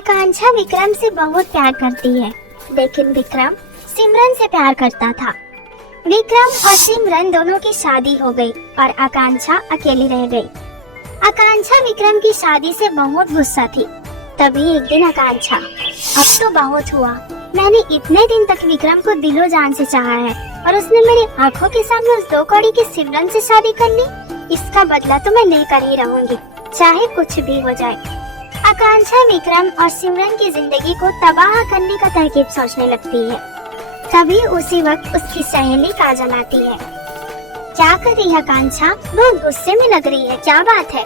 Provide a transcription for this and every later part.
आकांक्षा विक्रम से बहुत प्यार करती है, लेकिन विक्रम सिमरन से प्यार करता था। विक्रम और सिमरन दोनों की शादी हो गई और आकांक्षा अकेली रह गई। आकांक्षा विक्रम की शादी से बहुत गुस्सा थी। तभी एक दिन आकांक्षा, अब तो बहुत हुआ, मैंने इतने दिन तक विक्रम को दिलो जान से चाहा है और उसने मेरी आंखों के सामने उस दो कौड़ी की सिमरन से शादी कर ली। इसका बदला तो मैं लेकर ही रहूंगी, चाहे कुछ भी हो जाए। आकांक्षा विक्रम और सिमरन की जिंदगी को तबाह करने का तरकीब सोचने लगती है। तभी उसी वक्त उसकी सहेली काजल आती है। क्या कर रही है आकांक्षा? बहुत गुस्से में लग रही है, क्या बात है?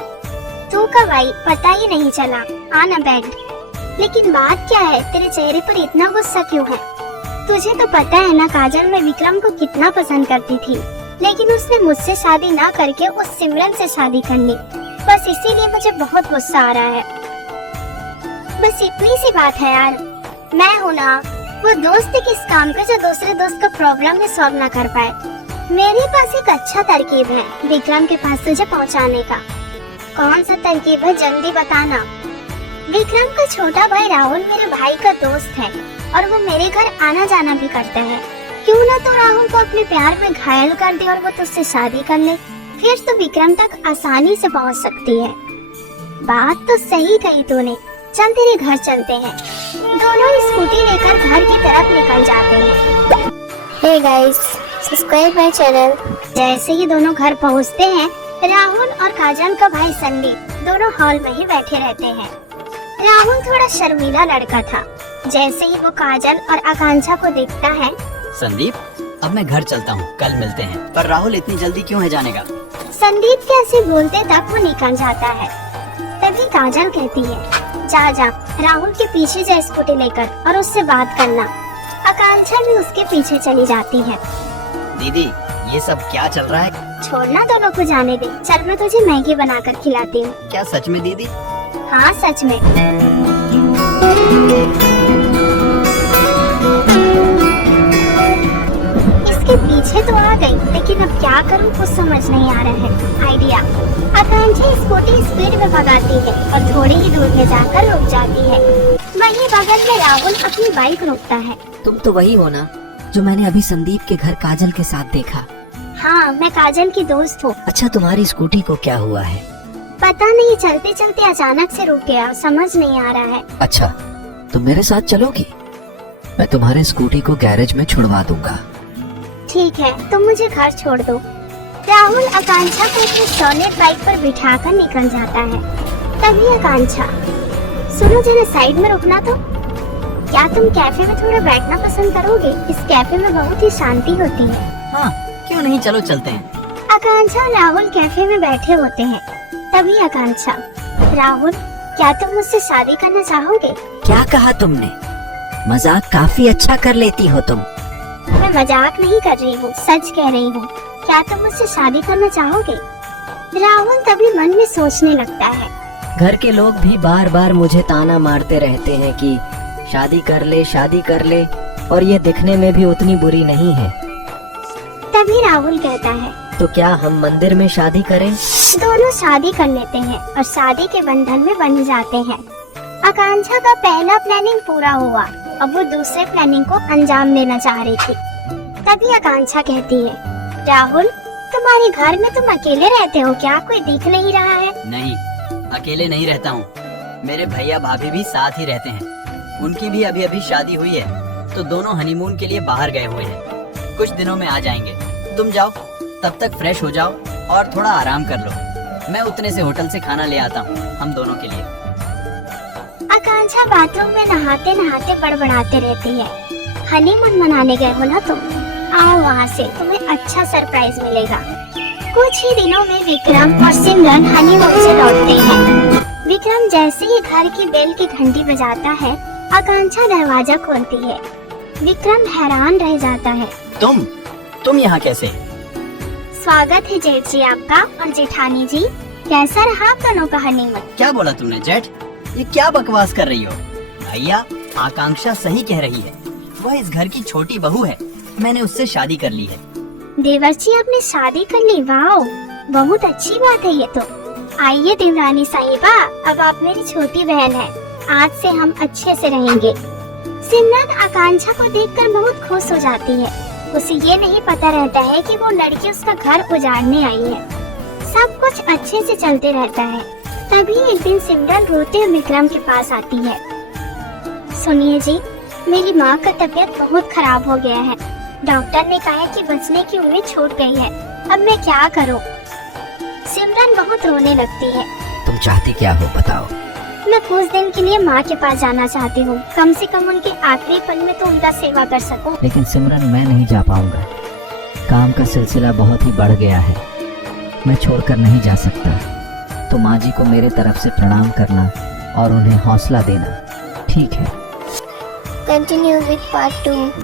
तू कब आई पता ही नहीं चला, आना बैठ। लेकिन बात क्या है, तेरे चेहरे पर इतना गुस्सा क्यों है? तुझे तो पता है ना काजल, मैं विक्रम को कितना पसंद करती थी, लेकिन उसने मुझसे शादी ना करके उस सिमरन से शादी कर ली। बस इसीलिए मुझे बहुत गुस्सा आ रहा है। बस इतनी सी बात है यार, मैं हूँ ना वो दोस्त किस काम का जो दूसरे दोस्त का प्रॉब्लम में सॉल्व ना कर पाए। मेरे पास एक अच्छा तरकीब है विक्रम के पास तुझे पहुँचाने का। कौन सा तरकीब है, जल्दी बताना। विक्रम का छोटा भाई राहुल मेरे भाई का दोस्त है और वो मेरे घर आना जाना भी करता है। क्यों ना तो राहुल को अपने प्यार में घायल कर दे और वो तुझसे शादी कर ले, फिर तो विक्रम तक आसानी से पहुंच सकती है। बात तो सही कही तूने, चल तेरे घर चलते हैं। दोनों स्कूटी लेकर घर की तरफ निकल जाते हैं। Hey guys, subscribe my channel. जैसे ही दोनों घर पहुंचते हैं, राहुल और काजल का भाई संदीप दोनों हॉल में ही बैठे रहते हैं। राहुल थोड़ा शर्मीला लड़का था। जैसे ही वो काजल और आकांक्षा को देखता है, संदीप, अब मैं घर चलता हूँ, कल मिलते हैं। पर राहुल इतनी जल्दी क्यों है जाने का? संदीप कैसे बोलते तक वो निकल जाता है। तभी काजल कहती है, जा जा राहुल के पीछे जा स्कूटी लेकर और उससे बात करना। आकांक्षा भी उसके पीछे चली जाती है। दीदी, ये सब क्या चल रहा है? छोड़ना दोनों को जाने दे, चल मैं तुझे मैगी बनाकर खिलाती हूँ। क्या सच में दीदी? हाँ सच में। इसके पीछे तो आ गई, लेकिन अब क्या करूँ कुछ समझ नहीं आ रहा है। आइडिया। आकांक्षा स्कूटी स्पीड में भगाती है और थोड़ी ही दूर में जाकर रुक जाती है। वहीं बगल में राहुल अपनी बाइक रोकता है। तुम तो वही हो ना जो मैंने अभी संदीप के घर काजल के साथ देखा? हाँ, मैं काजल की दोस्त हूँ। अच्छा, तुम्हारी स्कूटी को क्या हुआ है? पता नहीं, चलते चलते अचानक से रुक गया, समझ नहीं आ रहा है। अच्छा, तुम मेरे साथ चलोगी? मैं तुम्हारे स्कूटी को गैरेज में छुड़वा दूंगा। ठीक है, तुम मुझे घर छोड़ दो। राहुल आकांक्षा को अपनी सॉलिड बाइक पर बिठाकर निकल जाता है। तभी आकांक्षा, सुनो जरा साइड में रुकना तो। क्या तुम कैफे में थोड़ा बैठना पसंद करोगे? इस कैफे में बहुत ही शांति होती है। हाँ, क्यों नहीं, चलो चलते हैं। आकांक्षा और राहुल कैफे में बैठे होते हैं। तभी आकांक्षा, राहुल क्या तुम मुझसे शादी करना चाहोगे? क्या कहा तुमने? मजाक काफी अच्छा कर लेती हो तुम। मैं मजाक नहीं कर रही हूँ, सच कह रही हूँ। क्या तुम मुझसे शादी करना चाहोगे? राहुल तभी मन में सोचने लगता है, घर के लोग भी बार बार मुझे ताना मारते रहते हैं कि शादी कर ले, और ये दिखने में भी उतनी बुरी नहीं है। तभी राहुल कहता है, तो क्या हम मंदिर में शादी करें? दोनों शादी कर लेते हैं और शादी के बंधन में बंध जाते हैं। आकांक्षा का पहला प्लानिंग पूरा हुआ, अब वो दूसरे प्लानिंग को अंजाम देना चाह रही थी। तभी आकांक्षा कहती है, राहुल तुम्हारे घर में तुम अकेले रहते हो क्या? कोई दिख नहीं रहा है। नहीं, अकेले नहीं रहता हूँ, मेरे भैया भाभी भी साथ ही रहते हैं। उनकी भी अभी अभी शादी हुई है, तो दोनों हनीमून के लिए बाहर गए हुए हैं। कुछ दिनों में आ जाएंगे। तुम जाओ, तब तक फ्रेश हो जाओ और थोड़ा आराम कर लो। मैं उतने से होटल से खाना ले आता हूँ हम दोनों के लिए। आकांक्षा बाथरूम में नहाते नहाते बड़बड़ाते रहती है, हनीमून मनाने गए हो ना तुम, आओ वहाँ से, तुम्हें अच्छा सरप्राइज मिलेगा। कुछ ही दिनों में विक्रम और सिमरन हनीमून से लौटते हैं। विक्रम जैसे ही घर की बेल की घंटी बजाता है, आकांक्षा दरवाजा खोलती है। विक्रम हैरान रह जाता है। तुम यहाँ कैसे? स्वागत है जेठ जी आपका और जेठानी जी। कैसा रहा आप दोनों का हनीमून? क्या बोला तुमने जेठ? ये क्या बकवास कर रही हो? भैया, आकांक्षा सही कह रही है, वह इस घर की छोटी बहू है। मैंने उससे शादी कर ली है। देवर जी आपने शादी कर ली? वाओ, बहुत अच्छी बात है ये तो। आइए देवरानी साहिबा, अब आप मेरी छोटी बहन है। आज से हम अच्छे से रहेंगे। सिमरन आकांक्षा को देखकर बहुत खुश हो जाती है। उसे ये नहीं पता रहता है कि वो लड़की उसका घर उजाड़ने आई है। सब कुछ अच्छे से चलते रहता है। तभी एक दिन सिमरन रोते हुए विक्रम के पास आती है। सुनिए जी, मेरी माँ का तबीयत बहुत खराब हो गया है। डॉक्टर ने कहा कि बचने की उम्मीद छूट गई है। अब मैं क्या करूँ? सिमरन बहुत रोने लगती है। तुम चाहती क्या हो बताओ। मैं कुछ दिन के लिए माँ के पास जाना चाहती हूँ। कम से कम उनके आखिरी पल में तो उनका सेवा कर सकूँ। लेकिन सिमरन मैं नहीं जा पाऊंगा। काम का सिलसिला बहुत ही बढ़ गया है। मैं छोड़कर नहीं जा सकता। तो माँ जी को मेरे तरफ से प्रणाम करना और उन्हें हौसला देना। ठीक है। Continue with part 2।